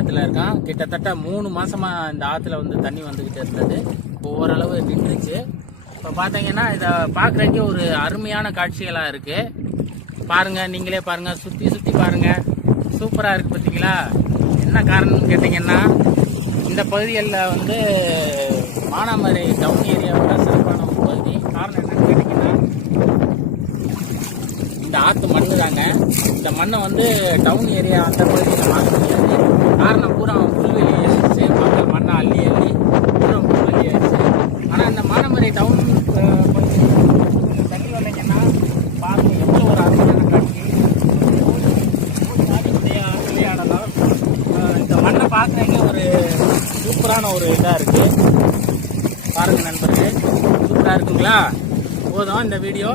ஆற்றுல இருக்கான். கிட்டத்தட்ட 3 மாசமா இந்த ஆற்றுல வந்து தண்ணி வந்துகிட்டு இருந்தது. இப்போ ஓரளவு நின்றுச்சு. இப்போ பார்த்தீங்கன்னா இதை பார்க்குறதுக்கே ஒரு அருமையான காட்சிகளாக இருக்கு. பாருங்க, நீங்களே பாருங்க, சுற்றி சுற்றி பாருங்க, சூப்பராக இருக்கு. பார்த்தீங்களா? என்ன காரணம்னு கேட்டிங்கன்னா, இந்த பகுதிகளில் வந்து மானாமதுரை டவுன் ஏரியாவோட சிறப்பான ஒரு பகுதி. காரணம் என்னன்னு கேட்டிங்கன்னா, இந்த ஆற்று மண்ணு தாங்க. இந்த மண்ணை வந்து டவுன் ஏரியா அந்த பகுதியில் மாற்ற முடியாது. காரணம் பூரா புல்வெளி ஆயிடுச்சு. மக்கள் மண்ணை அள்ளி பூரா புல்வெளி ஆயிடுச்சு. ஆனால் இந்த மானாமதுரை டவுன் பகுதியில் தண்ணி வந்தீங்கன்னா பாருங்க, எவ்வளோ ஒரு அருமையான காட்சி. விளையாடலாம். இந்த மண்ணை பார்க்குறீங்க, ஒரு சூப்பரான ஒரு இதாக இருக்குது. பாருங்கள் நண்பர்களே, சூப்பராக இருக்குங்களா? போதும் இந்த வீடியோ.